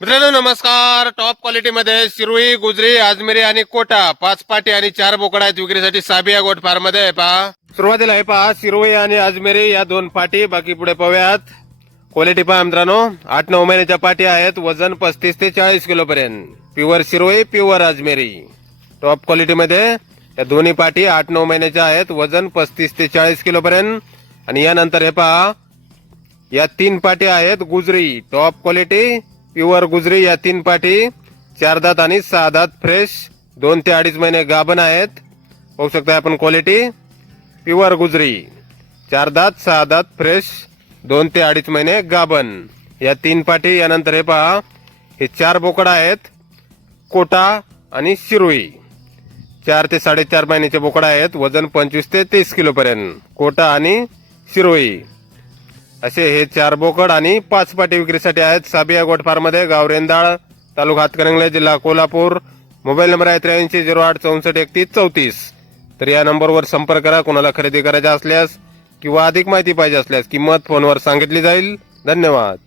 मित्रांनो नमस्कार. Top quality मध्ये शिरोई, गुजरी, आजमेरी आणि कोटा 5 पाटी आणि 4 बोकडा आहेत विक्रीसाठी साबिया गोट फार्म मध्ये आहे. पहा सुरुवातीला आहे पहा शिरोई आणि आजमेरी या 2 पाटी. बाकी पुढे पाहूयात. क्वालिटी पहा मित्रांनो, 8-9 महिन्याच्या पाटी आहेत. वजन 35 ते 40 किलो पर्यंत. Pure Sirohi, pure Ajmeri. Top quality मध्ये या दोन्ही पाटी 8-9 महिन्याच्या आहेत. वजन 35 ते 40 किलो पर्यंत. आणि यानंतर हे पहा या 3 पाटी आहेत गुजरी. टॉप क्वालिटी प्युअर गुजरी. या 3 पाटी 4 दात आणि 6 दात फ्रेश. 2 ते 2.5 महिने गाभण आहेत. पाहू शकता आपण क्वालिटी प्युअर गुजरी. 4 दात 6 दात फ्रेश. 2 ते 2.5 महिने गाभण या 3 पाटी. यानंतर हे पहा हे 4 बोकडा आहेत कोटा आणि शिरोई. 4 ते 4.5 महिन्याचे बोकडा आहेत. वजन 25 ते 30 किलो पर्यंत. कोटा आणि शिरोई असे हे 4 बोकड आणि 5 पाटी विक्रीसाठी आहेत. साबिया गोट फार्म मध्ये, गाव रेंदाळ, तालुका हातकणंगले, जिल्हा कोल्हापूर. मोबाईल नंबर आहे 8308613134. तर या नंबरवर संपर्क करा. कोणाला खरेदी करायची असल्यास किंवा अधिक माहिती पाहिजे असल्यास किंमत फोनवर सांगितली जाईल. धन्यवाद.